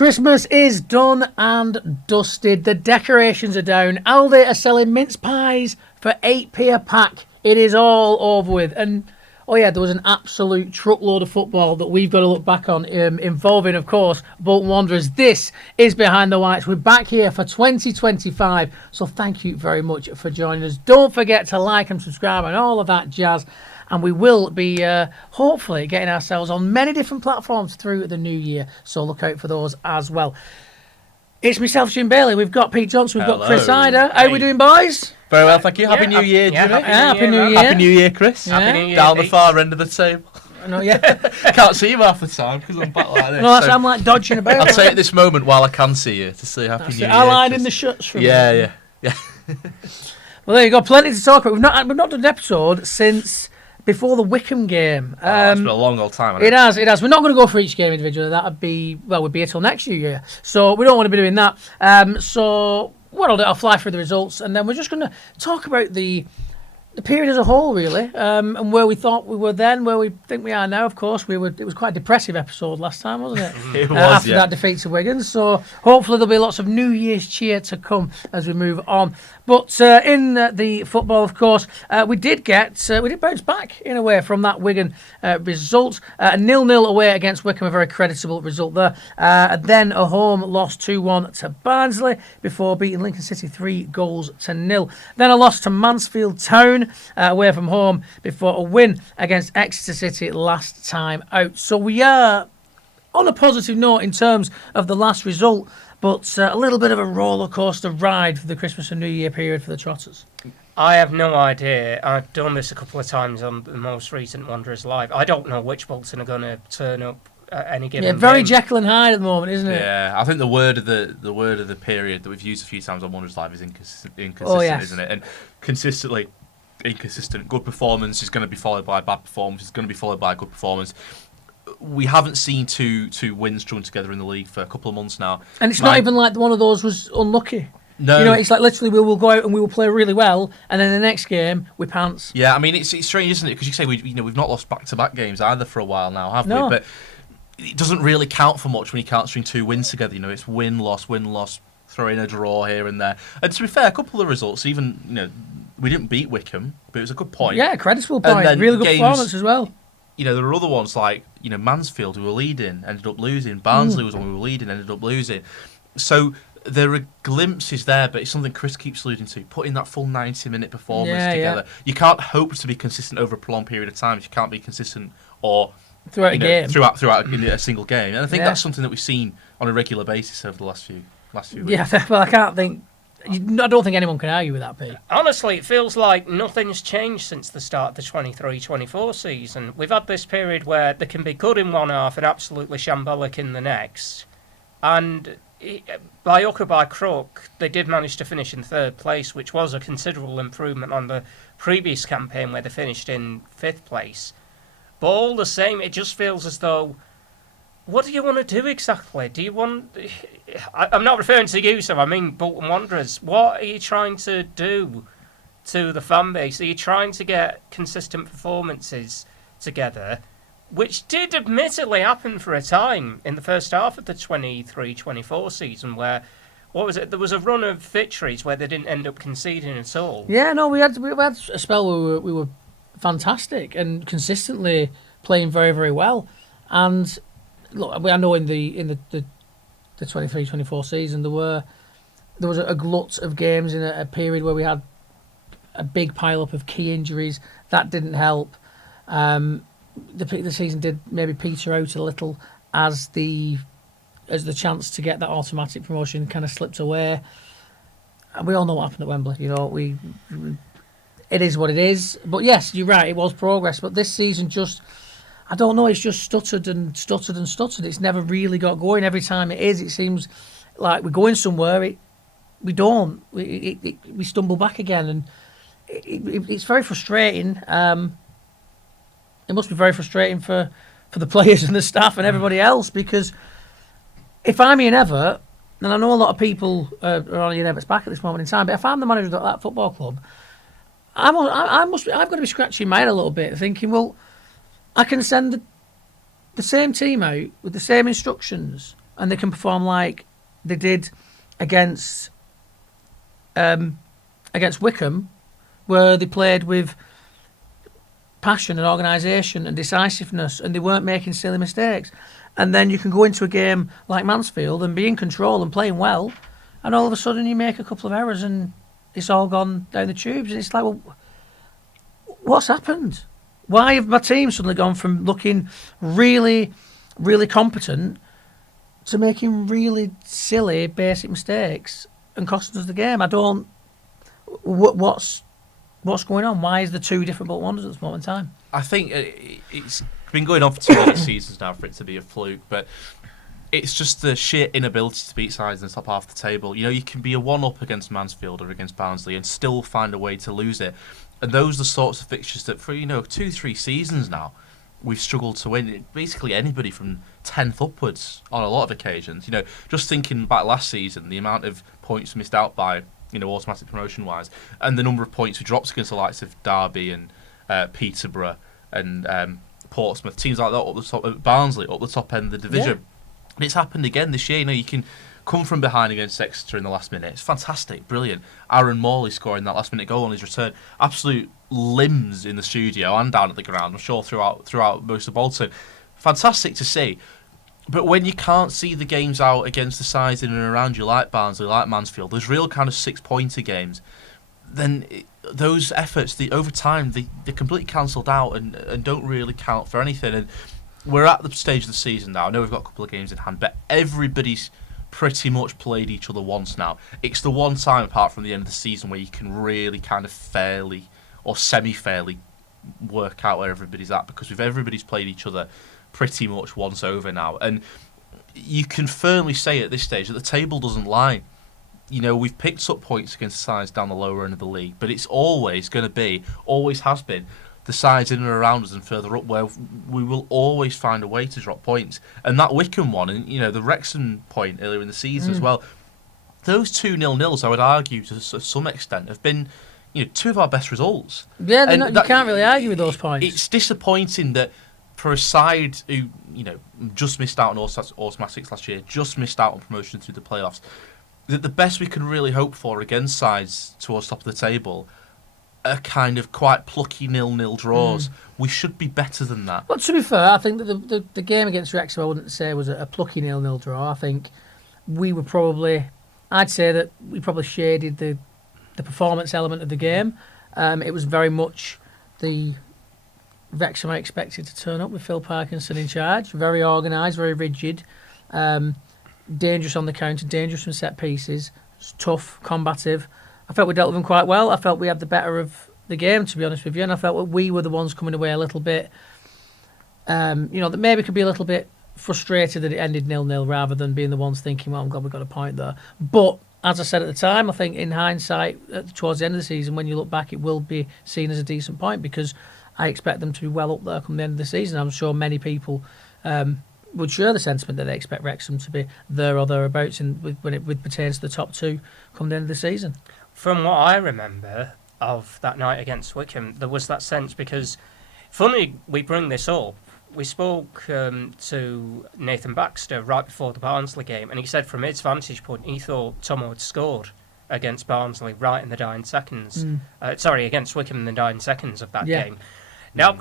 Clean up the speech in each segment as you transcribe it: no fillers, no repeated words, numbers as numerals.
Christmas is done and dusted. The decorations are down. Aldi are selling mince pies for 8p a pack. It is all over with. And, oh yeah, there was an absolute truckload of football that we've got to look back on, involving, of course, Bolton Wanderers. This is Behind the Whites. We're back here for 2025. So thank you very much for joining us. Don't forget to like and subscribe and all of that jazz. And we will be hopefully getting ourselves on many different platforms through the new year. So look out for those as well. It's myself, Jim Bailey. We've got Pete Johnson. We've got Chris Hyder. How are we doing, boys? Very well, thank you. Happy New Year, Jimmy. Happy New Year. Happy New Year, Chris. Happy New Year, Down the Pete. far end of the table. No, yeah. Can't see you half the time because I'm back like this. No, that's, I'm like dodging about. I'll take this moment while I can see you to say Happy New Year. I lied Chris. in the shuts from Yeah. Well, there you go. Plenty to talk about. We've not done an episode since before the Wickham game. It's been a long old time. It has. We're not going to go for each game individually. That'd be, well, we'd be here till next year. So we don't want to be doing that. So what I'll do, I'll fly through the results, and then we're just going to talk about the period as a whole, really, and where we thought we were then, where we think we are now. Of course, it was quite a depressive episode last time, wasn't it? It was, after that defeat to Wigan. So hopefully there'll be lots of New Year's cheer to come as we move on. But in the football, of course, we did bounce back in a way from that Wigan result. A 0-0 away against Wickham, a very creditable result there. Then a home loss 2-1 to Barnsley before beating Lincoln City 3-0. Then a loss to Mansfield Town away from home before a win against Exeter City last time out. So we are on a positive note in terms of the last result, but a little bit of a roller coaster ride for the Christmas and New Year period for the Trotters. I have no idea. I've done this a couple of times on the most recent Wanderers Live. I don't know which Bolton are going to turn up at any given Yeah, very game. Jekyll and Hyde at the moment, isn't it? Yeah, I think the word of the period that we've used a few times on Wanderers Live is inconsistent, Oh, yes. isn't it? And consistently inconsistent. Good performance is going to be followed by bad performance. It's going to be followed by good performance. We haven't seen two wins strung together in the league for a couple of months now. And it's not even like one of those was unlucky. No. You know, it's like literally we will go out and we will play really well, and then the next game we pants. Yeah, I mean it's strange, isn't it? Because you say we've not lost back-to-back games either for a while now, have we? But it doesn't really count for much when you can't string two wins together. You know, it's win loss, throw in a draw here and there. And to be fair, a couple of results, even we didn't beat Wickham, but it was a good point. Yeah, creditable point. then Really good games, performance as well. There were other ones like Mansfield, who were leading, ended up losing. Barnsley was one we were leading, ended up losing. So there are glimpses there, but it's something Chris keeps alluding to. Putting that full 90-minute performance together. Yeah. You can't hope to be consistent over a prolonged period of time if you can't be consistent or throughout a game. Throughout a single game. And I think that's something that we've seen on a regular basis over the last few weeks. Yeah, well, I don't think anyone can argue with that, Pete. Honestly, it feels like nothing's changed since the start of the 23-24 season. We've had this period where they can be good in one half and absolutely shambolic in the next. And by hook or by crook, they did manage to finish in third place, which was a considerable improvement on the previous campaign where they finished in fifth place. But all the same, it just feels as though, what do you want to do exactly? Do you want... I'm not referring to you, so I mean Bolton Wanderers. What are you trying to do to the fan base? Are you trying to get consistent performances together? Which did admittedly happen for a time in the first half of the 23-24 season where, what was it? There was a run of victories where they didn't end up conceding at all. Yeah, no, we had a spell where we were fantastic and consistently playing very, very well. And look, I know in the 23-24 season there was a glut of games in a period where we had a big pile up of key injuries. That didn't help. The season did maybe peter out a little as the chance to get that automatic promotion kind of slipped away. And we all know what happened at Wembley. It is what it is. But yes, you're right. It was progress. But this season I don't know, it's just stuttered and stuttered and stuttered. It's never really got going. Every time it seems like we're going somewhere. We don't. We stumble back again. And it's very frustrating. It must be very frustrating for the players and the staff and everybody else, because if I'm Ian Evatt, and I know a lot of people are on Ian Evatt's back at this moment in time, but if I'm the manager of that football club, I've got to be scratching my head a little bit, thinking, well, I can send the same team out with the same instructions and they can perform like they did against Wickham, where they played with passion and organisation and decisiveness, and they weren't making silly mistakes. And then you can go into a game like Mansfield and be in control and playing well, and all of a sudden you make a couple of errors and it's all gone down the tubes. And it's like, well, what's happened? Why have my team suddenly gone from looking really, really competent to making really silly, basic mistakes and costing us the game? I don't. What's going on? Why is the two different Bolton Wanderers at this moment in time? I think it's been going on for 2 many seasons now for it to be a fluke, but it's just the sheer inability to beat sides in the top half of the table. You know, you can be a 1-up against Mansfield or against Barnsley and still find a way to lose it. And those are the sorts of fixtures that for, 2-3 seasons now, we've struggled to win. Basically anybody from 10th upwards on a lot of occasions. Just thinking back last season, the amount of points missed out by, automatic promotion-wise, and the number of points we dropped against the likes of Derby and Peterborough and Portsmouth, teams like that up the top, Barnsley up the top end of the division. Yeah. And it's happened again this year. You can come from behind against Exeter in the last minute. It's fantastic, brilliant. Aaron Morley scoring that last minute goal on his return. Absolute limbs in the studio and down at the ground, I'm sure, throughout most of Bolton. Fantastic to see. But when you can't see the games out against the sides in and around you, like Barnsley, like Mansfield, there's real kind of 6-pointer games, then those efforts, over time, they're completely cancelled out and don't really count for anything. And we're at the stage of the season now. I know we've got a couple of games in hand, but everybody's pretty much played each other once now. It's the one time, apart from the end of the season, where you can really kind of fairly or semi-fairly work out where everybody's at, because everybody's played each other pretty much once over now. And you can firmly say at this stage that the table doesn't lie. We've picked up points against sides down the lower end of the league, but it's always going to be, always has been, the sides in and around us and further up where we will always find a way to drop points. And that Wickham one, and the Wrexham point earlier in the season as well, those 2 0-0s, I would argue to some extent, have been two of our best results. Yeah, you can't really argue with those points. It's disappointing that for a side who just missed out on automatics last year, just missed out on promotion through the playoffs, that the best we can really hope for against sides towards top of the table are kind of quite plucky 0-0 draws. We should be better than that. But to be fair, I think that the game against Wrexham, I wouldn't say was a plucky 0-0 draw. I think I'd say that we probably shaded the performance element of the game. It was very much the Wrexham I expected to turn up with Phil Parkinson in charge. Very organised, very rigid, dangerous on the counter, dangerous from set pieces, tough, combative. I felt we dealt with them quite well. I felt we had the better of the game, to be honest with you, and I felt that we were the ones coming away a little bit, that maybe could be a little bit frustrated that it ended 0-0 rather than being the ones thinking, well, I'm glad we got a point there. But as I said at the time, I think in hindsight, towards the end of the season, when you look back, it will be seen as a decent point, because I expect them to be well up there come the end of the season. I'm sure many people would share the sentiment that they expect Wrexham to be there or thereabouts when it pertains to the top 2 come the end of the season. From what I remember of that night against Wickham, there was that sense, because, funny we bring this up, we spoke to Nathan Baxter right before the Barnsley game, and he said from his vantage point he thought Tomo had scored against Barnsley right in the dying seconds. Against Wickham in the dying seconds of that game. Now,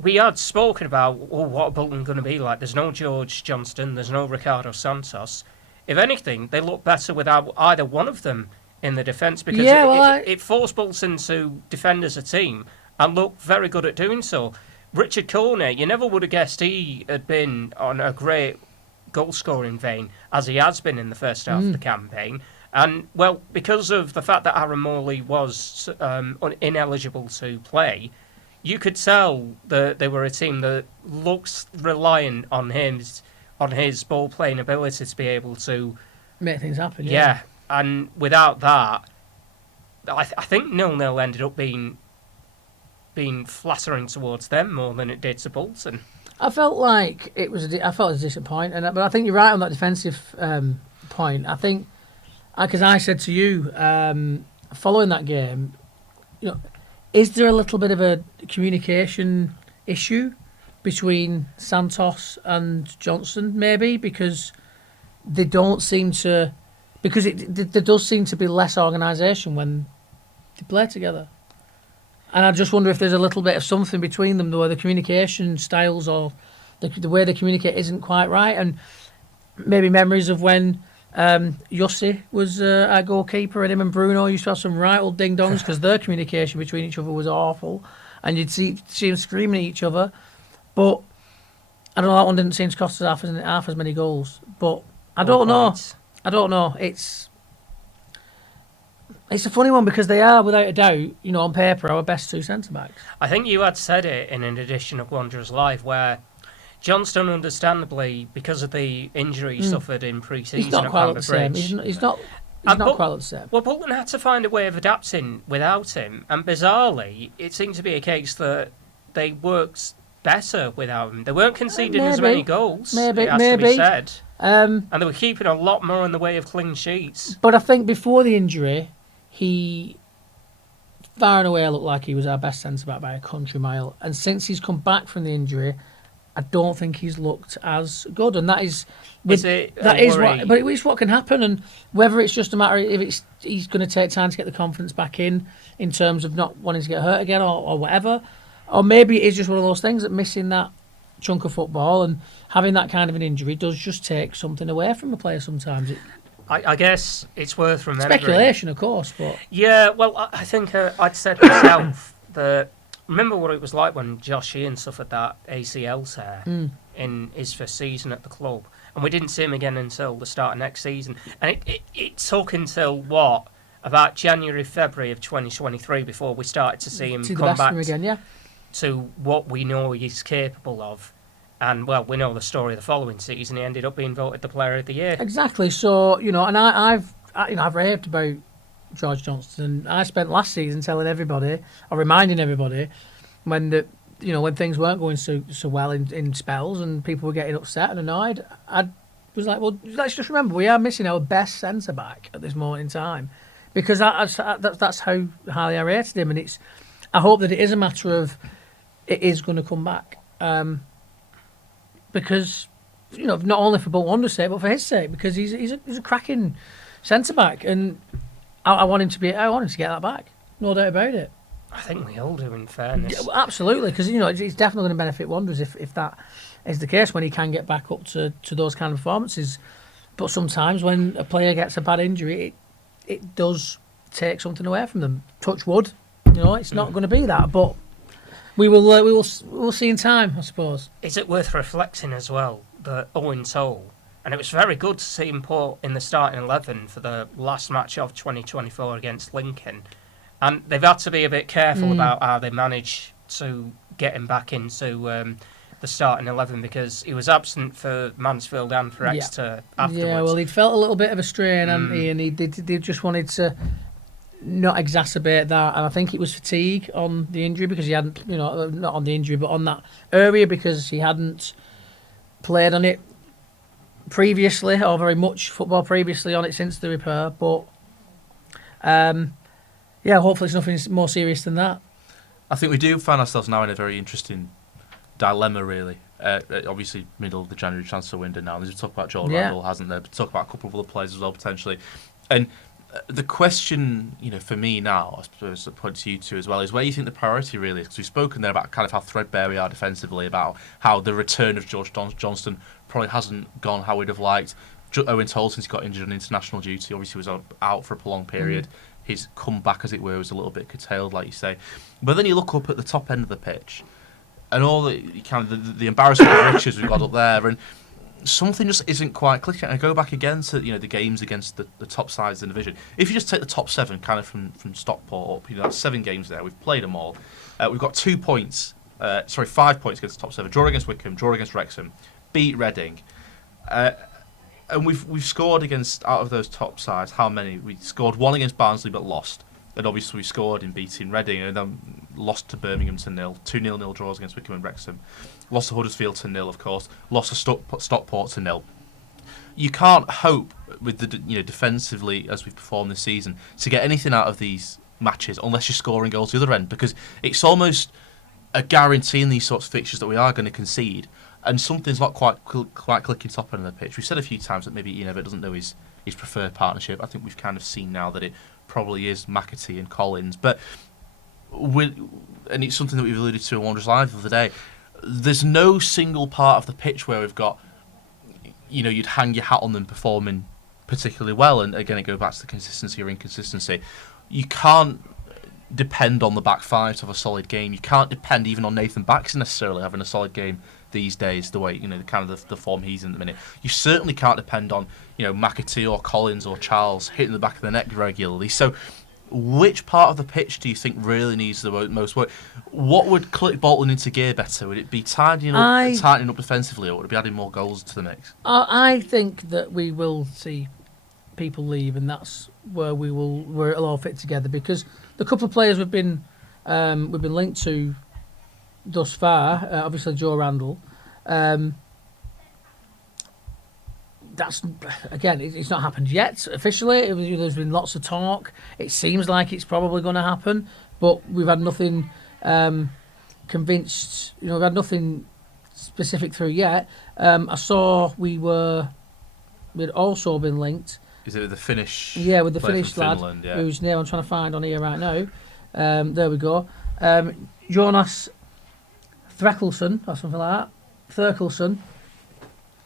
we had spoken about what Bolton going to be like. There's no George Johnston, there's no Ricardo Santos. If anything, they look better without either one of them in the defence, because it forced Bolton to defend as a team and look very good at doing so. Richard Corney, you never would have guessed he had been on a great goal-scoring vein, as he has been in the first half of the campaign. And, well, because of the fact that Aaron Morley was ineligible to play, you could tell that they were a team that looks reliant on his ball-playing ability to be able to make things happen. Yeah, and without that, I think 0-0 ended up being flattering towards them more than it did to Bolton. I felt like it was a decent point, but I think you're right on that defensive point. I think, because I said to you following that game, is there a little bit of a communication issue between Santos and Johnson, maybe? Because they don't seem to, because there does seem to be less organisation when they play together. And I just wonder if there's a little bit of something between them, where the communication styles or the way they communicate isn't quite right. And maybe memories of when Jussi was our goalkeeper, and him and Bruno used to have some right old ding-dongs because their communication between each other was awful. And you'd see them screaming at each other. But I don't know, that one didn't seem to cost us half as many goals. But I don't know. I don't know. It's a funny one because they are, without a doubt, on paper, our best two centre-backs. I think you had said it in an edition of Wanderers Live where Johnston, understandably, because of the injury he suffered in pre-season at Bamber Bridge. He's not quite the same. Well, Bolton had to find a way of adapting without him, and bizarrely, it seemed to be a case that they worked better without him. They weren't conceding as many goals, it has to be said. And they were keeping a lot more in the way of clean sheets. But I think before the injury, he far and away looked like he was our best centre-back by a country mile. And since he's come back from the injury, I don't think he's looked as good. And that is... But it's what can happen. And whether it's just a matter if he's going to take time to get the confidence back in terms of not wanting to get hurt again or whatever. Or maybe it is just one of those things that missing that chunk of football and having that kind of an injury does just take something away from a player sometimes. I guess it's worth remembering. Speculation, of course, but... Yeah, well, I think I'd said myself that... Remember what it was like when Josh Ian suffered that ACL tear in his first season at the club, and we didn't see him again until the start of next season. And it took until, about January, February of 2023 before we started to see him come back again, to what we know he's capable of. And, well, we know the story of the following season. He ended up being voted the Player of the Year. Exactly. So, and I've raved about George Johnston. I spent last season telling everybody, or reminding everybody, when things weren't going so well in spells and people were getting upset and annoyed, I was like, well, let's just remember we are missing our best centre back at this moment in time, because that's how highly I rated him, and I hope that it is a matter of it is going to come back, because not only for Bolton Wanderers' sake but for his sake, because he's a cracking centre back, and I want him to get that back, no doubt about it. I think we all do, in fairness. Yeah, absolutely, because it's definitely going to benefit Wanderers if that is the case, when he can get back up to those kind of performances. But sometimes when a player gets a bad injury, it does take something away from them. Touch wood, it's not going to be that, but we will see in time, I suppose. Is it worth reflecting as well that Owen Toll, and it was very good to see him put in the starting 11 for the last match of 2024 against Lincoln. And they've had to be a bit careful about how they manage to get him back into the starting 11, because he was absent for Mansfield and for Exeter afterwards. Yeah, well, he'd felt a little bit of a strain, hadn't he? And they just wanted to not exacerbate that. And I think it was fatigue on the injury, because he hadn't, not on the injury, but on that area, because he hadn't played on it previously, or very much football previously on it since the repair. But hopefully it's nothing more serious than that. I think we do find ourselves now in a very interesting dilemma, really. Obviously, middle of the January transfer window now. There's talk about Joel Randall, hasn't there? Talk about a couple of other players as well, potentially. And the question, for me now, I suppose, that points to you two as well, is where you think the priority really is. Because we've spoken there about kind of how threadbare we are defensively, about how the return of George Johnston probably hasn't gone how we'd have liked. Owen Toll, since he got injured on international duty, obviously was out for a prolonged period. His comeback, as it were, was a little bit curtailed, like you say. But then you look up at the top end of the pitch, and all the embarrassment of riches we've got up there, and something just isn't quite clicking. I go back again to the games against the top sides of the division. If you just take the top 7, kind of from Stockport up, that's 7 games there. We've played them all. We've got 5 points against the top 7. Draw against Wickham, draw against Wrexham, beat Reading. And we've scored against, out of those top sides, how many? We scored 1 against Barnsley but lost. And obviously we scored in beating Reading, and then lost to Birmingham to 0. 2 0-0 draws against Wickham and Wrexham. Lost to Huddersfield to 0, of course. Lost to Stockport to 0. You can't hope with the defensively as we've performed this season to get anything out of these matches unless you're scoring goals the other end, because it's almost a guarantee in these sorts of fixtures that we are going to concede. and something's not quite clicking top end of the pitch. We've said a few times that maybe Ian Evatt doesn't know his preferred partnership. I think we've kind of seen now that it probably is McAtee and Collins, but and it's something that we've alluded to in Wanderers Live the other day. There's no single part of the pitch where we've got, you'd hang your hat on them performing particularly well. And again, it goes back to the consistency or inconsistency. You can't depend on the back five to have a solid game. You can't depend even on Nathan Baxter necessarily having a solid game these days, the way, the form he's in at the minute. You certainly can't depend on, McAtee or Collins or Charles hitting the back of the net regularly. So which part of the pitch do you think really needs the most work? What would click Bolton into gear better? Would it be tightening up defensively, or would it be adding more goals to the mix? I think that we will see people leave, and that's where it'll all fit together, because the couple of players we've been linked to thus far, obviously Joe Randall. That's again, it's not happened yet officially. There's been lots of talk. It seems like it's probably going to happen, but we've had nothing convinced. We've had nothing specific through yet. I saw we'd also been linked. Is it with the Finnish? Yeah, with the Finnish lad, Finland, yeah. Whose name I'm trying to find on here right now. There we go. Jonas Threkelsson or something like that. Thurkelson.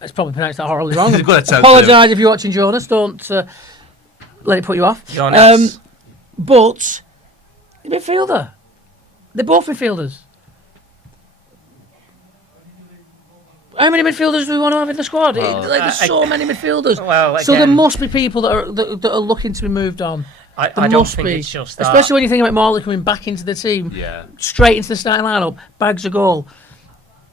It's probably pronounced that horribly wrong. Apologise if you're watching, Jonas. Don't let it put you off. Jonas. But midfielder. They're both midfielders. How many midfielders do we want to have in the squad? There's so many midfielders. Well, again, so there must be people that are looking to be moved on. I don't think it's just that. Especially when you think about Morley coming back into the team, straight into the starting lineup, bags a goal.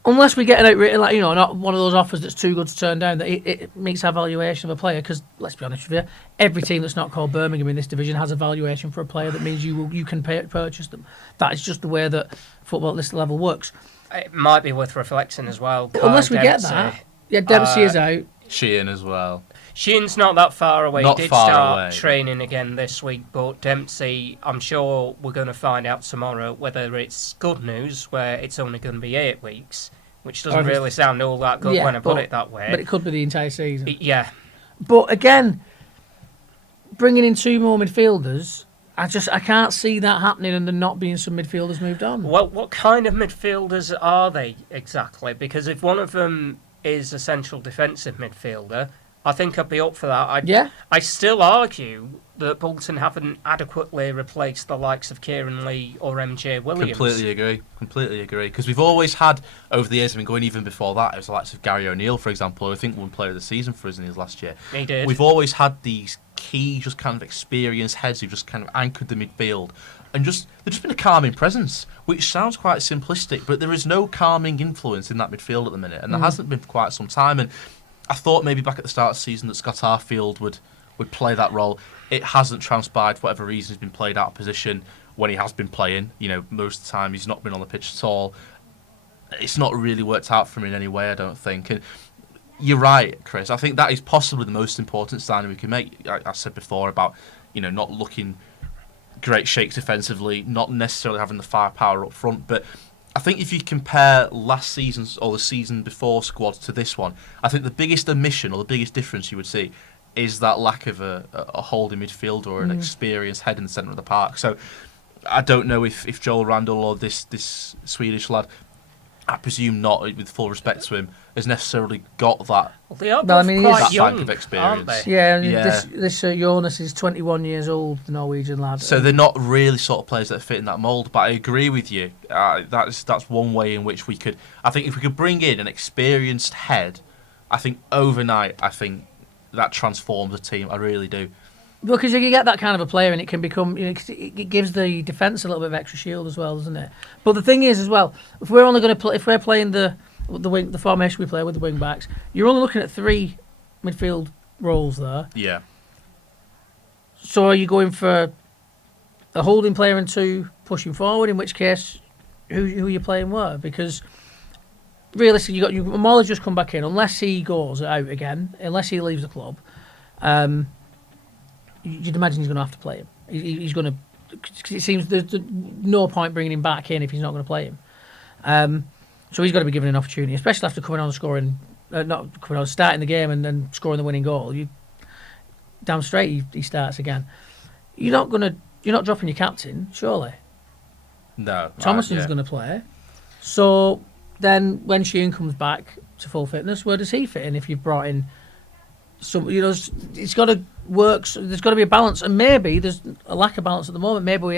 Unless we get it out, not one of those offers that's too good to turn down, that it makes our valuation of a player. Because let's be honest with you, every team that's not called Birmingham in this division has a valuation for a player that means you can purchase them. That is just the way that football at this level works. It might be worth reflecting as well. Unless we get that, Dempsey is out. Sheehan as well. Sheehan's not that far away. Not he did far start away. training again this week, but Dempsey, I'm sure we're going to find out tomorrow whether it's good news, where it's only going to be 8 weeks, which doesn't really sound all that good when I put it that way. But it could be the entire season. Yeah. But again, bringing in 2 more midfielders, I can't see that happening and there not being some midfielders moved on. Well, what kind of midfielders are they exactly? Because if one of them is a central defensive midfielder, I think I'd be up for that. I still argue that Bolton haven't adequately replaced the likes of Kieran Lee or MJ Williams. Completely agree. Because we've always had, over the years, going even before that, it was the likes of Gary O'Neill, for example, who I think won Player of the Season for us in his last year. He did. We've always had these key, just kind of experienced heads who've just kind of anchored the midfield. And they've just been a calming presence, which sounds quite simplistic, but there is no calming influence in that midfield at the minute, and there hasn't been for quite some time. And I thought maybe back at the start of the season that Scott Arfield would play that role. It hasn't transpired for whatever reason. He's been played out of position when he has been playing. Most of the time he's not been on the pitch at all. It's not really worked out for him in any way, I don't think. And you're right, Chris. I think that is possibly the most important signing we can make. I said before about not looking great shakes defensively, not necessarily having the firepower up front, but I think if you compare last season's or the season before squad to this one, I think the biggest omission or the biggest difference you would see is that lack of a holding midfielder or an experienced head in the centre of the park. So I don't know if Joel Randall or this Swedish lad, I presume not, with full respect to him, has necessarily got that. Well, they are quite young, bank of experience. aren't they? Yeah. This Jonas is 21 years old, the Norwegian lad. So they're not really sort of players that fit in that mould. But I agree with you. That's one way in which we could. I think if we could bring in an experienced head, I think overnight, that transforms a team. I really do. Because you get that kind of a player, and it can become, it gives the defence a little bit of extra shield as well, doesn't it? But the thing is, as well, if we're only going to play, if we're playing the formation we play with the wing backs, you're only looking at 3 midfield roles there. Yeah. So are you going for a holding player and 2 pushing forward? In which case, who are you playing where? Because realistically, Molly's just come back in. Unless he goes out again, unless he leaves the club. You'd imagine he's going to have to play him. He's going to, because it seems there's no point bringing him back in if he's not going to play him. So he's got to be given an opportunity, especially after coming on and scoring, not coming on, starting the game and then scoring the winning goal. You damn straight he starts again. You're not dropping your captain, surely. No. Thomason's going to play. So then when Sheehan comes back to full fitness, where does he fit in if you've brought in some, it's got to work. So there's got to be a balance, and maybe there's a lack of balance at the moment. Maybe we've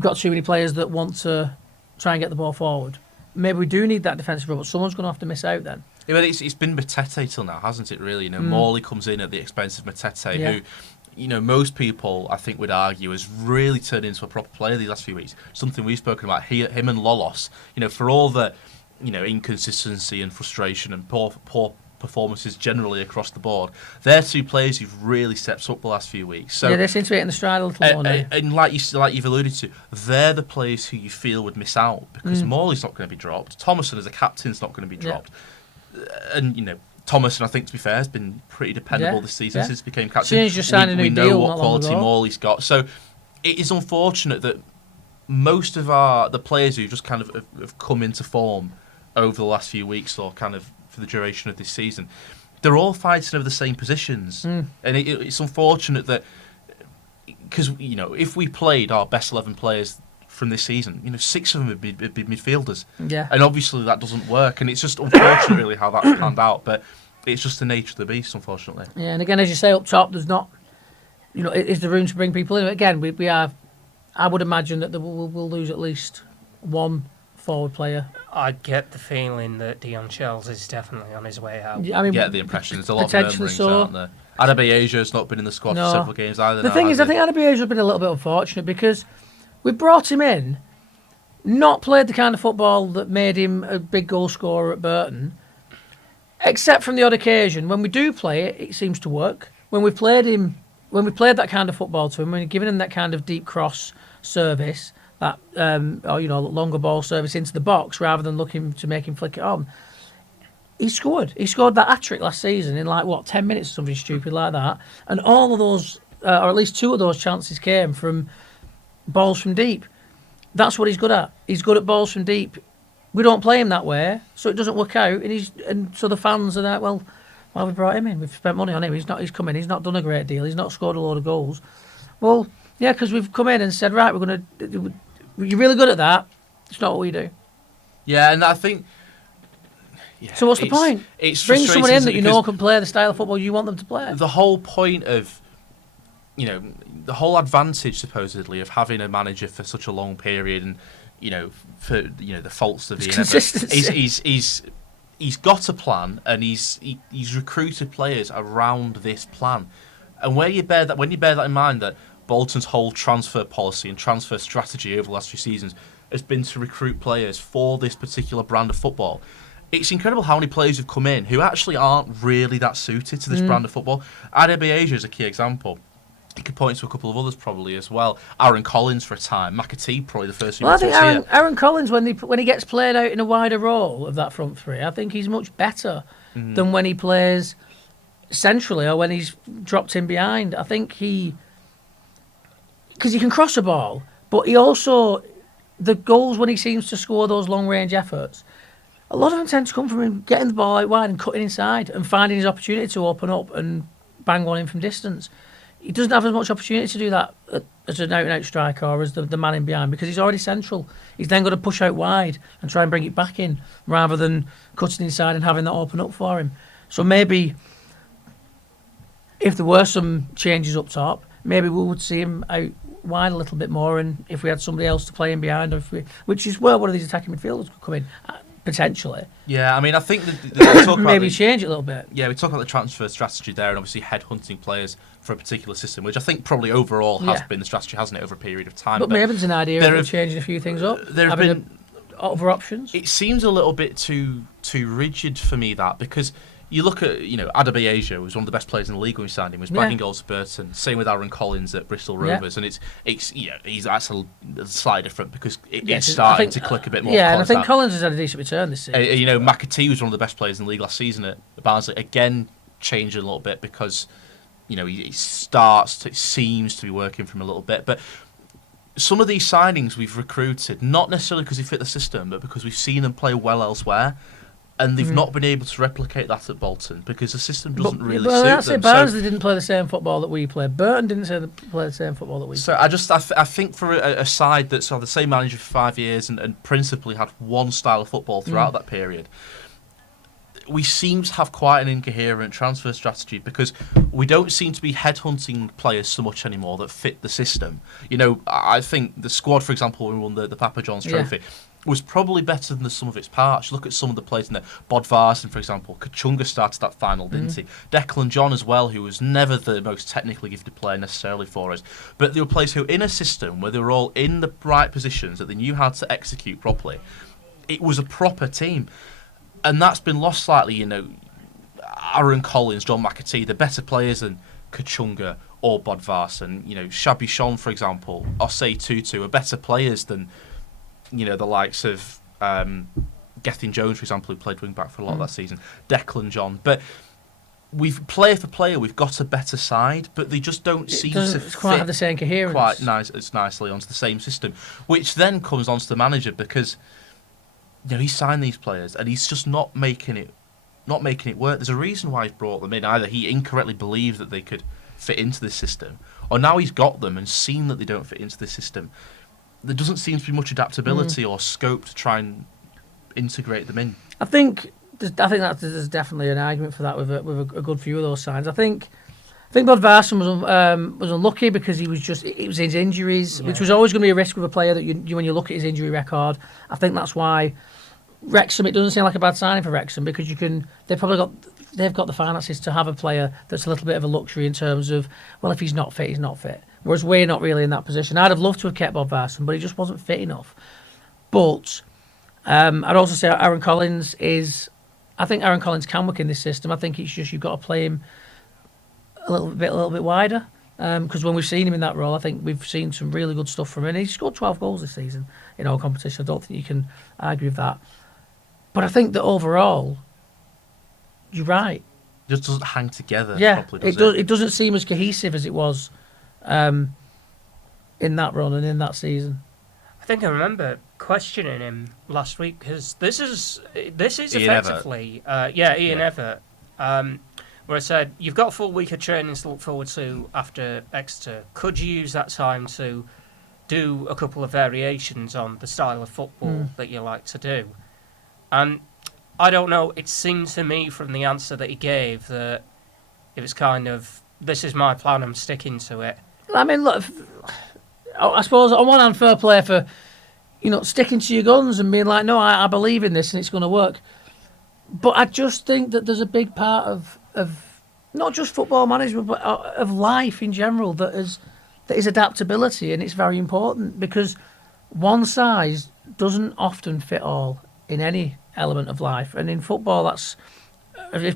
got too many players that want to try and get the ball forward. Maybe we do need that defensive role, but someone's going to have to miss out then. Yeah, but it's been Matete till now, hasn't it, really? Morley comes in at the expense of Matete, who, most people, I think, would argue has really turned into a proper player these last few weeks. Something we've spoken about, him and Lolos, for all the, inconsistency and frustration and poor performances generally across the board. They're two players who've really stepped up the last few weeks. So they seem to be hitting the stride a little more now. And like you've alluded to, they're the players who you feel would miss out because Morley's not going to be dropped. Thomason as a captain's not going to be dropped. And, Thomason, I think, to be fair, has been pretty dependable this season since he became captain. Soon as you sign a new deal, we know what quality Morley's got. So it is unfortunate that most of the players who just kind of have come into form over the last few weeks or kind of for the duration of this season, they're all fighting over the same positions. And it's unfortunate that, because, if we played our best 11 players from this season, 6 of them would be midfielders. Yeah. And obviously that doesn't work, and it's just unfortunate really how that's panned out, but it's just the nature of the beast, unfortunately. Yeah, and again, as you say, up top, there's not, is there room to bring people in? Again, we are, I would imagine that we'll lose at least one forward player. I get the feeling that Dion Shells is definitely on his way out. I get the impression there's a lot of murmurings, aren't there? Adebayo's not been in the squad for several games either. The thing is, I think Adebayo's been a little bit unfortunate because we brought him in, not played the kind of football that made him a big goal scorer at Burton, except from the odd occasion. When we do play it, it seems to work. When we played that kind of football to him, when we're giving him that kind of deep cross service, that longer ball service into the box rather than looking to make him flick it on, he scored. He scored that hat-trick last season in 10 minutes or something stupid like that. And all of those, or at least 2 of those chances came from balls from deep. That's what he's good at. He's good at balls from deep. We don't play him that way, so it doesn't work out. And so the fans are like, well, why have we brought him in? We've spent money on him. He's come in. He's not done a great deal. He's not scored a load of goals. Well, yeah, because we've come in and said, right, you're really good at that. It's not what we do. Yeah, and I think. Yeah, so what's the point? Bring someone in that can play the style of football you want them to play. The whole point of, the whole advantage supposedly of having a manager for such a long period, and for the faults of consistency. He's got a plan, and he's recruited players around this plan, and when you bear that in mind, that Bolton's whole transfer policy and transfer strategy over the last few seasons has been to recruit players for this particular brand of football. It's incredible how many players have come in who actually aren't really that suited to this brand of football. Adebayo is a key example. You could point to a couple of others probably as well. Aaron Collins for a time. McAtee probably the first. Well, I think Aaron Collins, when he gets played out in a wider role of that front three, I think he's much better than when he plays centrally or when he's dropped in behind. I think because he can cross a ball, but he also, the goals when he seems to score those long range efforts, a lot of them tend to come from him getting the ball out wide and cutting inside and finding his opportunity to open up and bang one in from distance. He doesn't have as much opportunity to do that as an out-and-out striker or as the man in behind because he's already central. He's then got to push out wide and try and bring it back in rather than cutting inside and having that open up for him. So maybe if there were some changes up top, maybe we would see him out wide a little bit more, and if we had somebody else to play in behind, which is where one of these attacking midfielders could come in. Potentially. Yeah, I mean, I think maybe change it a little bit. Yeah, we talk about the transfer strategy there, and obviously headhunting players for a particular system, which I think probably overall has been the strategy, hasn't it, over a period of time. But maybe there's an idea of changing a few things up. There have been other options. It seems a little bit too rigid for me, that, because you look at, Adebayo was one of the best players in the league when we signed him. Was bagging goals for Burton. Same with Aaron Collins at Bristol Rovers, and he's actually slightly different because it's starting to click a bit more. Yeah, and I think Collins has had a decent return this season. McAtee was one of the best players in the league last season at Barnsley. Again, changed a little bit because he seems to be working from a little bit, but some of these signings we've recruited, not necessarily because they fit the system, but because we've seen them play well elsewhere. And they've not been able to replicate that at Bolton because the system doesn't really suit them. Barnsley didn't play the same football that we played. Burton didn't play the same football that we played. So I think for a side that's had the same manager for 5 years and principally had one style of football throughout that period, we seem to have quite an incoherent transfer strategy because we don't seem to be headhunting players so much anymore that fit the system. You know, I think the squad, for example, when we won the Papa John's Trophy, was probably better than the sum of its parts. Look at some of the players in there. Bodvarsson, for example. Kachunga started that final, didn't he? Declan John as well, who was never the most technically gifted player necessarily for us. But there were players who, in a system where they were all in the right positions, that they knew how to execute properly, it was a proper team. And that's been lost slightly, you know. Aaron Collins, John McAtee, they're better players than Kachunga or Bodvarsson. You know, Shabby Sean, for example, Osei Tutu are better players than, you know, the likes of Gethin Jones, for example, who played wing back for a lot of that season, Declan John. But player for player, we've got a better side, but they just don't seem to quite have the same coherence. Nicely onto the same system, which then comes onto the manager because, you know, he signed these players and he's just not making it work. There's a reason why he's brought them in. Either he incorrectly believed that they could fit into this system, or now he's got them and seen that they don't fit into this system. There doesn't seem to be much adaptability or scope to try and integrate them in. I think that there's definitely an argument for that with a good few of those signs. I think Bodvarsson was unlucky because it was his injuries, which was always going to be a risk with a player that you when you look at his injury record. I think that's why Wrexham, it doesn't seem like a bad signing for Wrexham because they've got the finances to have a player that's a little bit of a luxury in terms of, well, if he's not fit, he's not fit. Whereas we're not really in that position. I'd have loved to have kept Bodvarsson, but he just wasn't fit enough. But I'd also say Aaron Collins I think Aaron Collins can work in this system. I think it's just you've got to play him a little bit wider. Because when we've seen him in that role, I think we've seen some really good stuff from him. And he's scored 12 goals this season in all competition. I don't think you can argue with that. But I think that overall, you're right. It just doesn't hang together properly, does it? It doesn't seem as cohesive as it was in that run and in that season. I think I remember questioning him last week because this is Ian effectively Ian Everett, where I said you've got a full week of training to look forward to after Exeter. Could you use that time to do a couple of variations on the style of football that you like to do? And I don't know. It seemed to me from the answer that he gave that it was kind of, this is my plan. I'm sticking to it. I mean, look, I suppose on one hand, fair play for, you know, sticking to your guns and being like, no, I believe in this and it's going to work. But I just think that there's a big part of not just football management, but of life in general that is adaptability, and it's very important because one size doesn't often fit all in any element of life. And in football, it's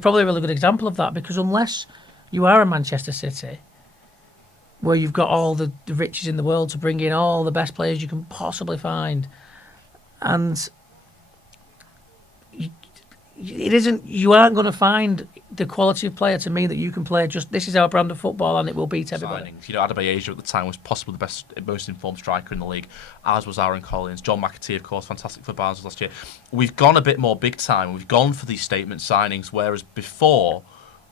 probably a really good example of that because unless you are a Manchester City, where you've got all the riches in the world to bring in all the best players you can possibly find, and you aren't going to find the quality of player to me that you can play just this is our brand of football and it will beat everybody. Signings. You know, Adebayo at the time was possibly the best, most informed striker in the league, as was Aaron Collins. John McAtee, of course, fantastic for Barnsley last year. We've gone a bit more big time. We've gone for these statement signings, whereas before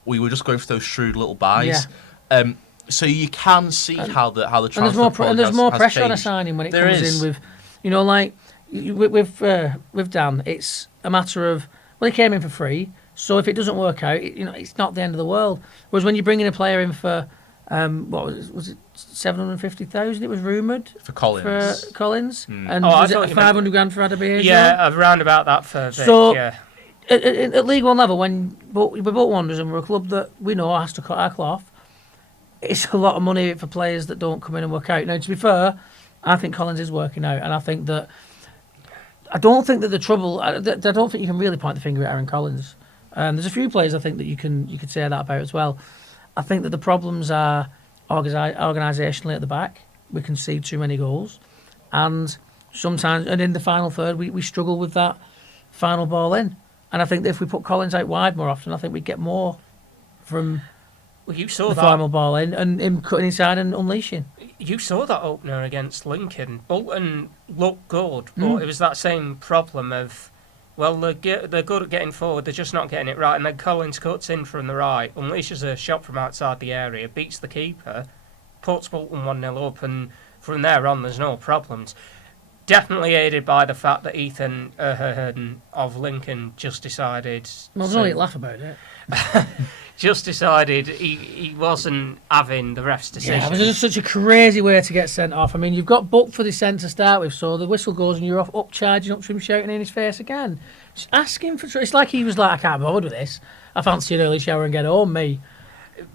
we were just going for those shrewd little buys. Yeah. So you can see how the transfer and there's more pressure changed. on a signing when it There comes is. in with, you know, like with Dan, it's a matter of, well, he came in for free, so if it doesn't work out, it's not the end of the world. Whereas when you're bringing a player in for, what was it 750,000? It was rumoured For Collins. and was it 500 grand for Adebayo? Yeah, around about that for Vic, So, yeah. At League One level, when we're Bolton Wanderers and we're a club that we know has to cut our cloth, it's a lot of money for players that don't come in and work out. Now, to be fair, I think Collins is working out, and I don't think that the trouble. I don't think you can really point the finger at Aaron Collins. There's a few players I think that you could say that about as well. I think that the problems are organisationally at the back. We concede too many goals, and sometimes, and in the final third, we struggle with that final ball in. And I think that if we put Collins out wide more often, I think we'd get more from Well, you saw the that. final ball in and him cutting inside and unleashing. you saw that opener against Lincoln. Bolton looked good, but it was that same problem of, well, they're good at getting forward, they're just not getting it right. And then Collins cuts in from the right, unleashes a shot from outside the area, beats the keeper, puts Bolton 1-0 up, and from there on, there's no problems. Definitely aided by the fact that Ethan O'Hearn of Lincoln just decided... Well, there's no need to laugh about it. Just decided he wasn't having the ref's decision. Yeah, it was just such a crazy way to get sent off. I mean, you've got booked for the centre to start with, so the whistle goes and you're up charging up to him, shouting in his face again. Just ask him for... It's like he was like, I can't be bothered with this. I fancy an early shower and get home, me.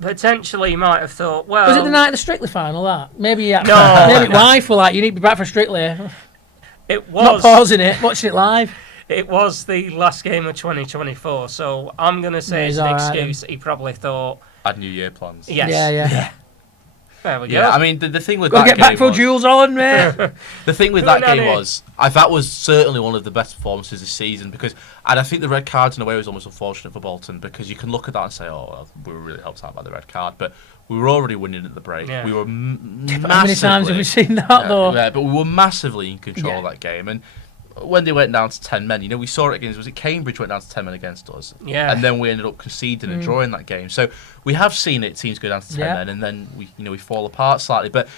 Potentially, he might have thought, well... Was it the night of the Strictly final, that? Maybe, yeah. No. Maybe wife were like, you need to be back for Strictly. It was... Not pausing it, watching it live. It was the last game of 2024, so I'm going to say it's an excuse. He probably thought... Had New Year plans. Yes. Yeah. There we go. Yeah, I mean, the thing with Go that get game back for was... Jules Holland, mate. The thing with that game was, that was certainly one of the best performances this season, because, and I think the red cards in a way was almost unfortunate for Bolton, because you can look at that and say, oh, well, we were really helped out by the red card, but we were already winning at the break. Yeah. We were massively... How many times have we seen that, though? Yeah, but we were massively in control of that game, and when they went down to 10 men, we saw it against, was it Cambridge went down to 10 men against us? Yeah. And then we ended up conceding and drawing that game. So we have seen it, teams go down to 10 men, and then we fall apart slightly. But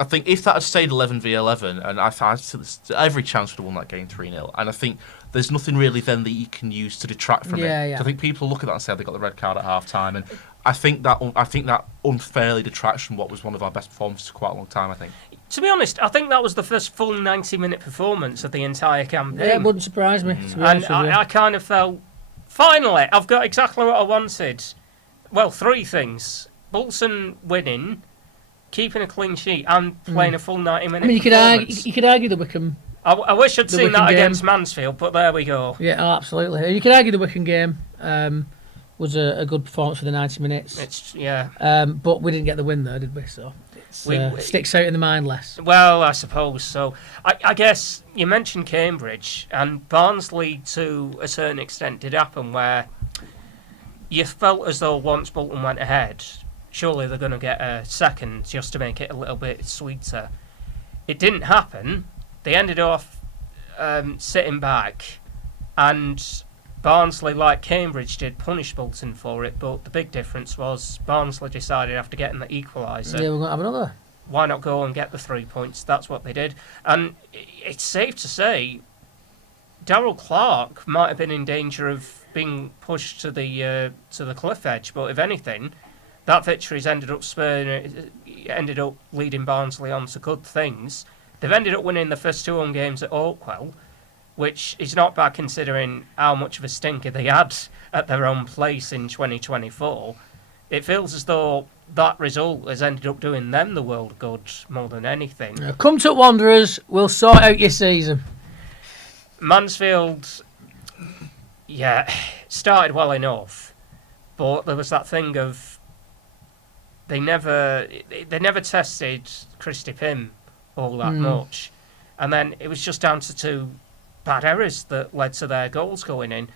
I think if that had stayed 11v11, and I every chance would have won that game 3-0. And I think there's nothing really then that you can use to detract from it. Yeah. So I think people look at that and say they got the red card at half time, and I think that unfairly detracts from what was one of our best performances for quite a long time, I think. To be honest, I think that was the first full 90-minute performance of the entire campaign. Yeah, it wouldn't surprise me. To be honest with you. I kind of felt, finally, I've got exactly what I wanted. Well, three things. Bolton winning, keeping a clean sheet, and playing a full 90-minute performance. You could argue the Wickham... I wish I'd seen that game against Mansfield, but there we go. Yeah, absolutely. You could argue the Wickham game was a good performance for the 90 minutes. But we didn't get the win there, did we? So it sticks out in the mind less. Well, I suppose so. I guess you mentioned Cambridge, and Barnsley to a certain extent did happen where you felt as though once Bolton went ahead, surely they're going to get a second just to make it a little bit sweeter. It didn't happen. They ended off sitting back, and Barnsley, like Cambridge did, punished Bolton for it, but the big difference was Barnsley decided after getting the equaliser, we're going to have another. Why not go and get the 3 points? That's what they did. And it's safe to say Darryl Clark might have been in danger of being pushed to the cliff edge, but if anything, that victory's ended up leading Barnsley on to good things. They've ended up winning the first 2 home games at Oakwell, which is not bad considering how much of a stinker they had at their own place in 2024. It feels as though that result has ended up doing them the world good more than anything. Come to Wanderers, we'll sort out your season. Mansfield, started well enough, but there was that thing of they never tested Christy Pym all that much, and then it was just down to 2 bad errors that led to their goals going in.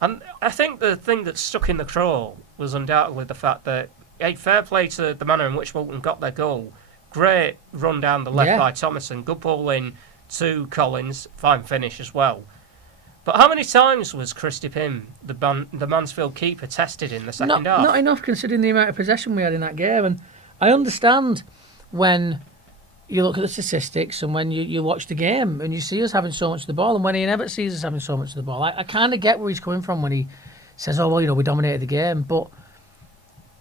And I think the thing that stuck in the craw was undoubtedly the fact that, fair play to the manner in which Bolton got their goal. Great run down the left by Thomason, good ball in to Collins, fine finish as well. But how many times was Christy Pym, the Mansfield keeper, tested in the second half? Not enough considering the amount of possession we had in that game. And I understand when you look at the statistics and when you watch the game and you see us having so much of the ball, and when Ian Ebbett sees us having so much of the ball, I kind of get where he's coming from when he says, oh, well, we dominated the game. But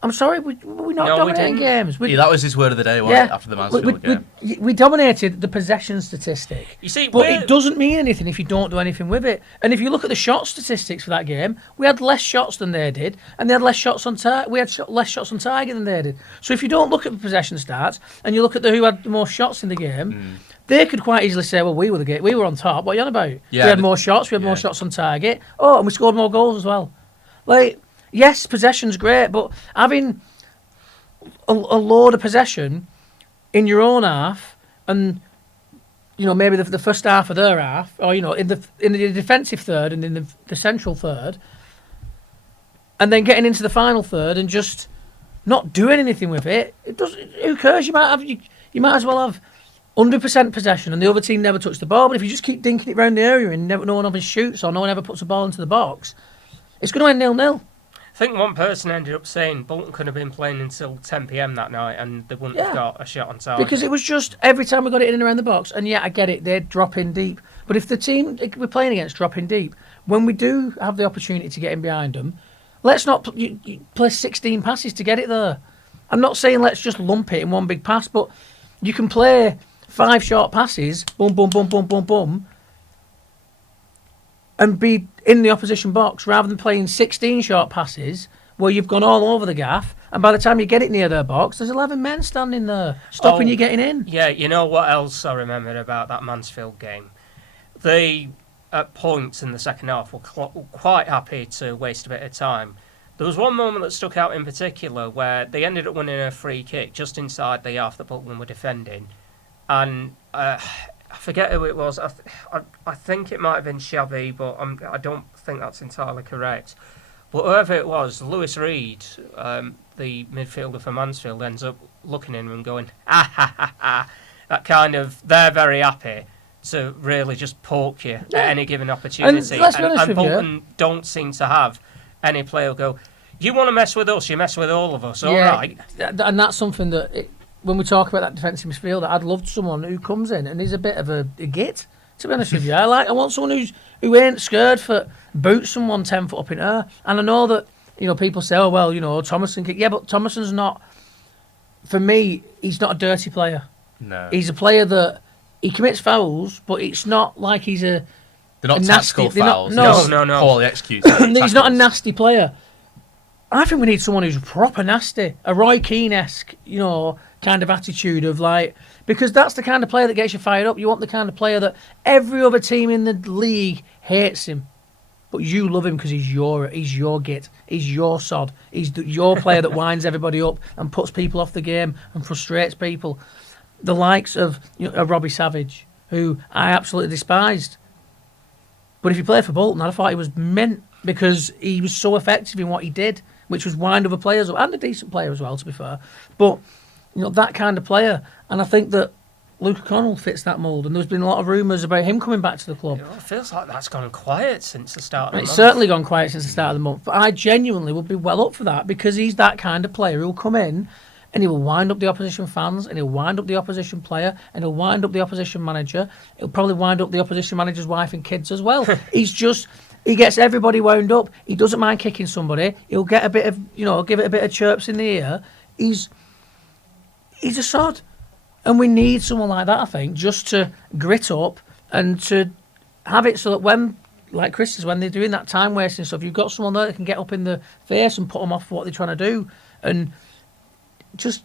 I'm sorry, we're not dominating games. That was his word of the day, wasn't it, after the Mansfield game? We dominated the possession statistic. You see, but it doesn't mean anything if you don't do anything with it. And if you look at the shot statistics for that game, we had less shots than they did, and they had less shots on target. We had less shots on target than they did. So if you don't look at the possession stats and you look at who had the most shots in the game, they could quite easily say, well, we were on top. What are you on about? Yeah, we had more shots. We had more shots on target. Oh, and we scored more goals as well. Like, yes, possession's great, but having a load of possession in your own half, and maybe the first half of their half, or in the defensive third and in the central third, and then getting into the final third and just not doing anything with it, it does. Who cares? You might as well have 100% possession and the other team never touch the ball. But if you just keep dinking it around the area and no one ever shoots or no one ever puts a ball into the box, it's going to end 0-0. I think one person ended up saying Bolton could have been playing until 10 p.m. that night and they wouldn't have got a shot on target. Because it was just every time we got it in and around the box, and I get it, they'd drop in deep. But if the team we're playing against drop in deep, when we do have the opportunity to get in behind them, let's not you play 16 passes to get it there. I'm not saying let's just lump it in one big pass, but you can play 5 short passes, boom, boom, boom, boom, boom, boom, and be in the opposition box rather than playing 16 short passes where you've gone all over the gaff, and by the time you get it near their box, there's 11 men standing there stopping you getting in. Yeah, you know what else I remembered about that Mansfield game? They, at points in the second half, were quite happy to waste a bit of time. There was one moment that stuck out in particular where they ended up winning a free kick just inside the half that Bolton were defending. And I forget who it was. I think it might have been Shabby, but I don't think that's entirely correct. But whoever it was, Lewis Reed, the midfielder for Mansfield, ends up looking at him and going, ah, ha, ha, ha. That kind of, they're very happy to really just poke you at any given opportunity. And Bolton don't seem to have any player go, you want to mess with us, you mess with all of us, all right. And that's something that, when we talk about that defensive midfielder, I'd love someone who comes in and is a bit of a git, to be honest with you. I want someone who ain't scared for boot someone 10 foot up in air. And I know that, people say, oh, well, Thomason kick. Yeah, but Thomason's not, for me, he's not a dirty player. No. He's a player that, he commits fouls, but it's not like he's a... They're not nasty, tactical fouls. No. Poorly executed. He's not a nasty player. I think we need someone who's proper nasty. A Roy Keane-esque, kind of attitude of because that's the kind of player that gets you fired up. You want the kind of player that every other team in the league hates him, but you love him because he's your git, he's your sod, he's your player that winds everybody up and puts people off the game and frustrates people. The likes of a Robbie Savage, who I absolutely despised, but if he played for Bolton, I thought he was mint because he was so effective in what he did, which was wind other players up, and a decent player as well, to be fair. But that kind of player. And I think that Luke O'Connell fits that mould. And there's been a lot of rumours about him coming back to the club. It feels like that's gone quiet since the start of the month. It's certainly gone quiet since the start of the month. But I genuinely would be well up for that because he's that kind of player who'll come in and he will wind up the opposition fans and he'll wind up the opposition player and he'll wind up the opposition manager. He'll probably wind up the opposition manager's wife and kids as well. He gets everybody wound up. He doesn't mind kicking somebody. He'll get a bit of, give it a bit of chirps in the ear. He's a sod. And we need someone like that, I think, just to grit up and to have it so that when, like Chris says, when they're doing that time wasting stuff, you've got someone there that can get up in the face and put them off what they're trying to do and just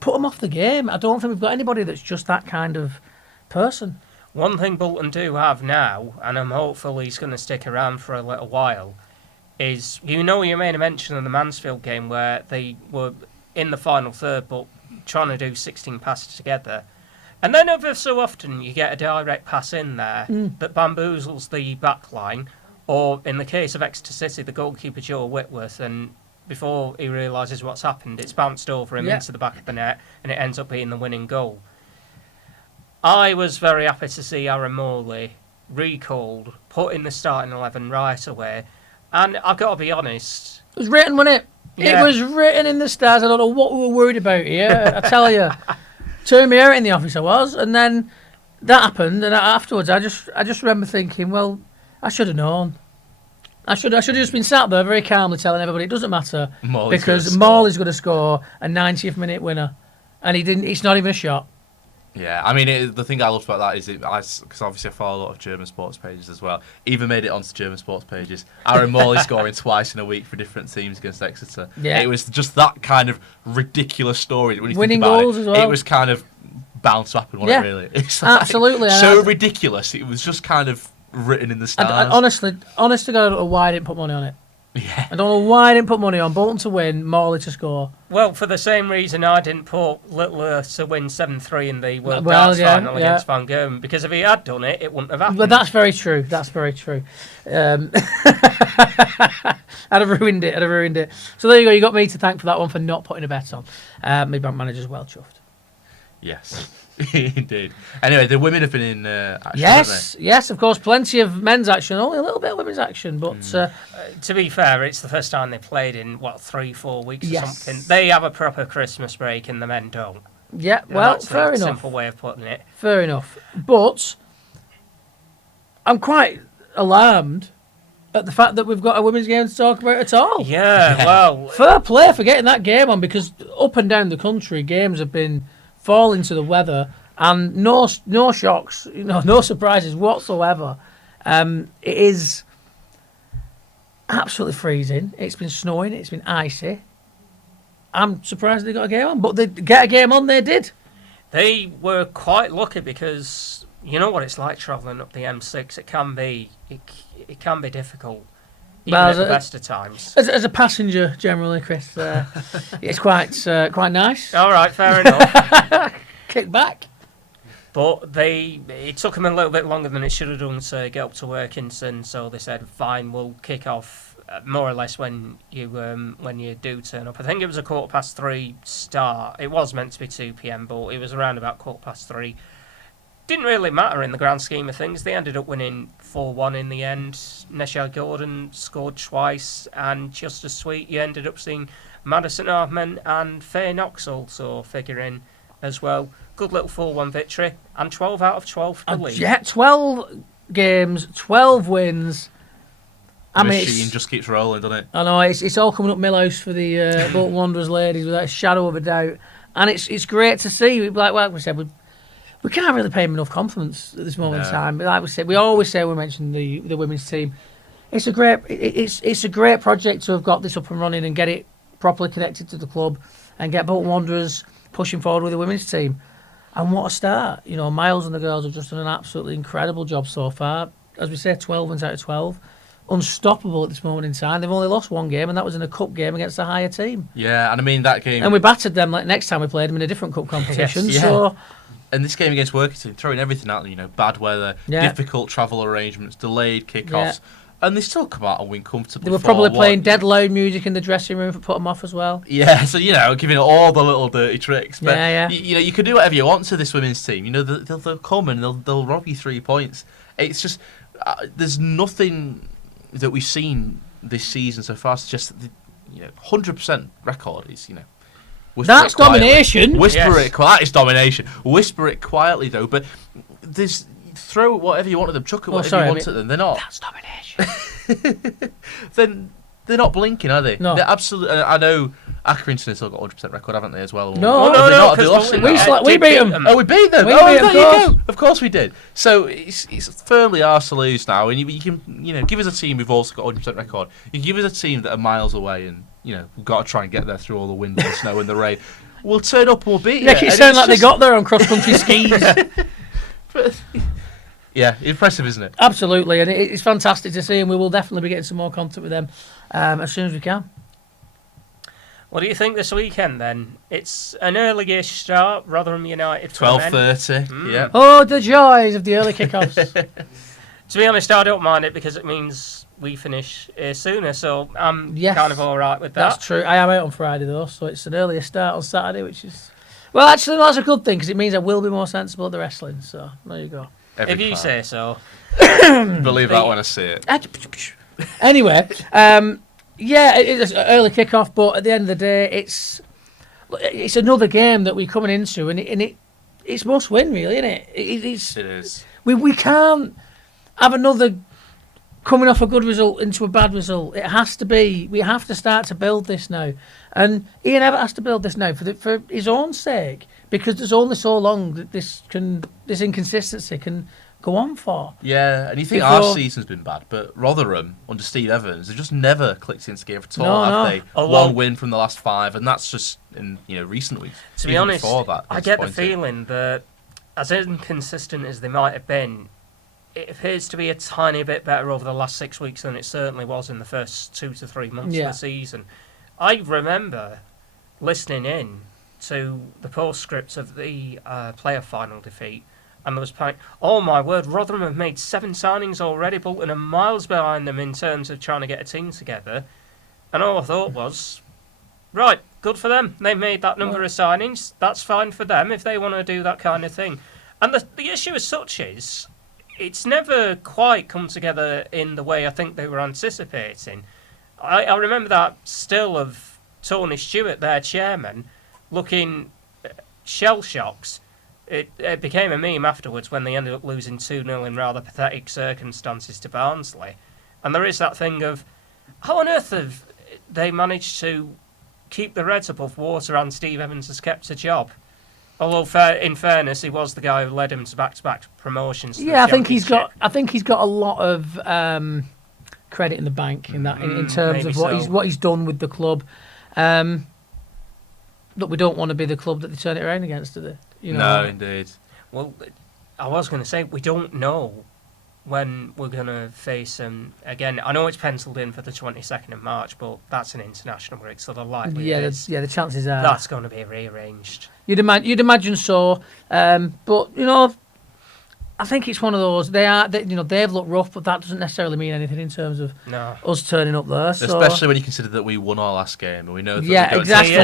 put them off the game. I don't think we've got anybody that's just that kind of person. One thing Bolton do have now, and I'm hopeful he's going to stick around for a little while, is, you made a mention of the Mansfield game where they were in the final third but trying to do 16 passes together. And then ever so often you get a direct pass in there that bamboozles the back line, or in the case of Exeter City, the goalkeeper Joe Whitworth, and before he realises what's happened, it's bounced over him into the back of the net and it ends up being the winning goal. I was very happy to see Aaron Morley recalled, put in the starting 11 right away, and I've got to be honest... It was written, wasn't it? Yeah. It was written in the stars. I don't know what we were worried about here. I tell you, turned me out in the office I was, and then that happened, and afterwards I just remember thinking, well, I should have known. I should have just been sat there very calmly telling everybody it doesn't matter because Morley's going to score a 90th minute winner, and he didn't. It's not even a shot. Yeah, I mean, the thing I loved about that is because obviously I follow a lot of German sports pages as well. Even made it onto German sports pages. Aaron Morley scoring twice in a week for different teams against Exeter. Yeah. It was just that kind of ridiculous story. When you winning think about goals it, as well. It was kind of bound to happen, wasn't it, really? It's absolutely. So ridiculous. It was just kind of written in the stars. Honest to God, I don't know why I didn't put money on it. Yeah. I don't know why I didn't put money on Bolton to win, Morley to score. Well, for the same reason I didn't put Little Earth to win 7-3 in the World Well, Darts yeah, final yeah. against Van Gerwen, because if he had done it, it wouldn't have happened. But that's very true. That's very true. I'd have ruined it. So there you go. You got me to thank for that one for not putting a bet on. My bank manager's well chuffed. Yes, indeed. Anyway, the women have been in action, haven't Yes, of course. Plenty of men's action, only a little bit of women's action. But To be fair, it's the first time they played in, 3-4 weeks or Yes. something. They have a proper Christmas break and the men don't. yeah, You know, well, that's fair the enough. simple way of putting it. Fair enough. But I'm quite alarmed at the fact that we've got a women's game to talk about at all. Yeah, well, Fair play for getting that game on, because up and down the country, games have been falling to the weather, and no shocks, no surprises whatsoever. It is absolutely freezing. It's been snowing. It's been icy. I'm surprised they got a game on, but they get a game on. They did. they were quite lucky because you know what it's like travelling up the M6. It can be difficult, even Well, at the best of times. As a passenger, generally, Chris, it's quite nice. All right, fair enough. Kick back. But it took them a little bit longer than it should have done to get up to Workington, so they said, fine, we'll kick off more or less when you do turn up. I think it was a 3:15 start. It was meant to be 2 p.m, but it was around about 3:15. Didn't really matter in the grand scheme of things. They ended up winning 4-1 in the end. Neshad Gordon scored twice, and just as sweet, you ended up seeing Madison Hartman and Faye Knox also figuring as well. Good little 4-1 victory, and 12 out of 12 for the league. Yeah, 12 games, 12 wins. The I mean, machine just keeps rolling, doesn't it? I know it's all coming up Millhouse for the Bolton Wanderers ladies without a shadow of a doubt, and it's great to see. Like we said, we can't really pay them enough compliments at this moment in time. But like we said, we always say we mention the women's team. It's a great project to have got this up and running and get it properly connected to the club and get Bolton Wanderers pushing forward with the women's team. And what a start! Miles and the girls have just done an absolutely incredible job so far. As we say, 12 wins out of 12. Unstoppable at this moment in time. They've only lost one game, and that was in a cup game against a higher team. Yeah, and I mean that game. And we battered them next time we played them in a different cup competition. Yes, yeah. So, And this game against Workington, throwing everything out there, bad weather, difficult travel arrangements, delayed kickoffs, and they still come out and win comfortably. they were probably playing dead loud music in the dressing room to put them off as well. Yeah, so giving it all the little dirty tricks. But Yeah. you can do whatever you want to this women's team. They'll come and they'll rob you 3 points. It's just there's nothing that we've seen this season so far. It's just 100% record is That's domination. That is domination. Whisper it quietly though, but there's throw whatever you want at them, chuck it whatever you want at them. They're not. That's domination. Then they're not blinking, are they? No. They're absolutely. I know Accrington have still got 100% record, haven't they, as well? No, Have they not? Have they 'cause lost it? we beat them. Oh, we beat them. We Oh, beat them, there of you course. go. Of course we did. So it's firmly ours to lose now, and you can give us a team who've also got 100% record. You can give us a team that are miles away, and we've got to try and get there through all the wind and the snow and the rain. We'll turn up and we'll beat you. Make it sound like they got there on cross-country skis. Yeah, impressive, isn't it? Absolutely, and it's fantastic to see, and we will definitely be getting some more contact with them as soon as we can. What do you think this weekend then? It's an early-ish start, Rotherham United. 12:30. Yeah. Oh, the joys of the early kickoffs. To be honest, I don't mind it because it means we finish sooner, so I'm kind of all right with that. That's true. I am out on Friday though, so it's an earlier start on Saturday, which is actually that's a good thing because it means I will be more sensible at the wrestling. So there you go. If you say so. Believe that when I see it. Anyway, it's an early kick-off, but at the end of the day, it's another game that we're coming into, and it's must win, really, isn't it? It is. We can't have another coming off a good result into a bad result. It has to be. We have to start to build this now, and Ian Evatt has to build this now for his own sake, because there's only so long that this inconsistency can go on for. Yeah, and you think our season's been bad, but Rotherham under Steve Evans, they've just never clicked into gear at all, have they? One win from the last 5, and that's just in recent weeks. To be honest, before that, I get the feeling that as inconsistent as they might have been, it appears to be a tiny bit better over the last 6 weeks than it certainly was in the first 2 to 3 months of the season. I remember listening in to the postscript of the playoff final defeat, and there was oh my word, Rotherham have made 7 signings already. Bolton are miles behind them in terms of trying to get a team together. And all I thought was, right, good for them. They made that number of signings. That's fine for them if they want to do that kind of thing. And the issue as such is, it's never quite come together in the way I think they were anticipating. I remember that still of Tony Stewart, their chairman, looking shell-shocked. It became a meme afterwards when they ended up losing 2-0 in rather pathetic circumstances to Barnsley. And there is that thing of, how on earth have they managed to keep the Reds above water and Steve Evans has kept a job? Although, in fairness, he was the guy who led him to back-to-back promotions. To I think he's got a lot of credit in the bank in that, in terms of what he's done with the club. Look, we don't want to be the club that they turn it around against, do they? No, indeed. Well, I was going to say, we don't know when we're going to face them again. I know it's penciled in for the 22nd of March, but that's an international break, so the likelihood is the chances are that's going to be rearranged. You'd imagine so, but I think it's one of those. They've looked rough, but that doesn't necessarily mean anything in terms of us turning up there. So. Especially when you consider that we won our last game, and we know that exactly.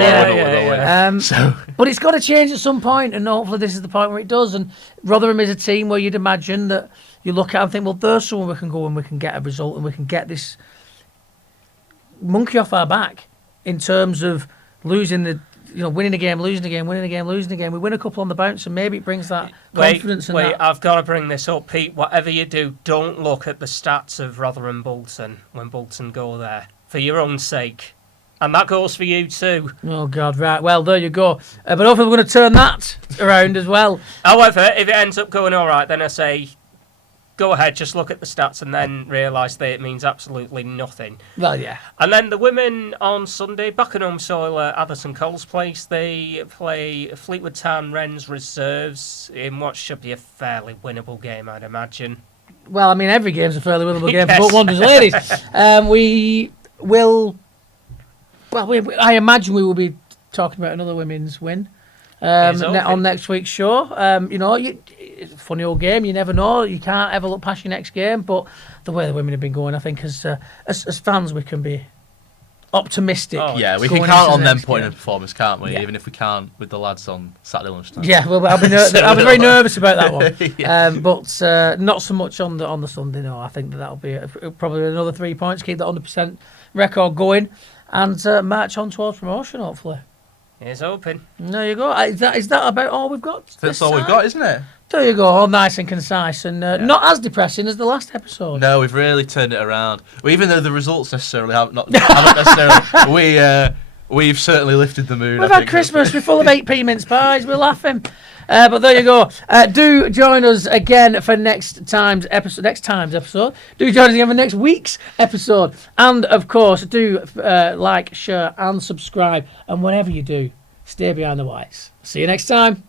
So. But it's got to change at some point, and hopefully this is the point where it does. And Rotherham is a team where you'd imagine that you look at and think, well, there's someone we can go and we can get a result, and we can get this monkey off our back in terms of winning a game, losing a game, winning a game, losing a game. We win a couple on the bounce, and maybe it brings that confidence. Wait, I've got to bring this up, Pete. Whatever you do, don't look at the stats of Rotherham Bolton when Bolton go there, for your own sake. And that goes for you too. Oh, God, right. Well, there you go. But hopefully we're going to turn that around as well. However, if it ends up going all right, then I say, go ahead, just look at the stats and then realise that it means absolutely nothing. Well, yeah. And then the women on Sunday, back on home soil at Atherton Coles Place, they play Fleetwood Town Wren's reserves in what should be a fairly winnable game, I'd imagine. Well, I mean, every game's a fairly winnable game for Bolton Wanderers ladies. We will... Well, I imagine we will be talking about another women's win on next week's show. It's a funny old game. You never know. You can't ever look past your next game. But the way the women have been going, I think as fans, we can be optimistic. Yeah, we can count on them putting in a performance, can't we? Yeah. Even if we can't with the lads on Saturday lunchtime. Yeah, well, I'll be very nervous about that one. But not so much on the Sunday. No, I think that'll be probably another 3 points. Keep that 100% record going, and march on towards promotion. Hopefully. It's open. There you go. Is that about all we've got? That's all we've got, isn't it? There you go. All nice and concise, and not as depressing as the last episode. No, we've really turned it around. Well, even though the results necessarily haven't necessarily, we've certainly lifted the mood. We've had Christmas. We're full of 8p mince pies. We're laughing. But there you go. Do join us again for next time's episode. Do join us again for next week's episode. And, of course, do like, share and subscribe. And whatever you do, stay behind the whites. See you next time.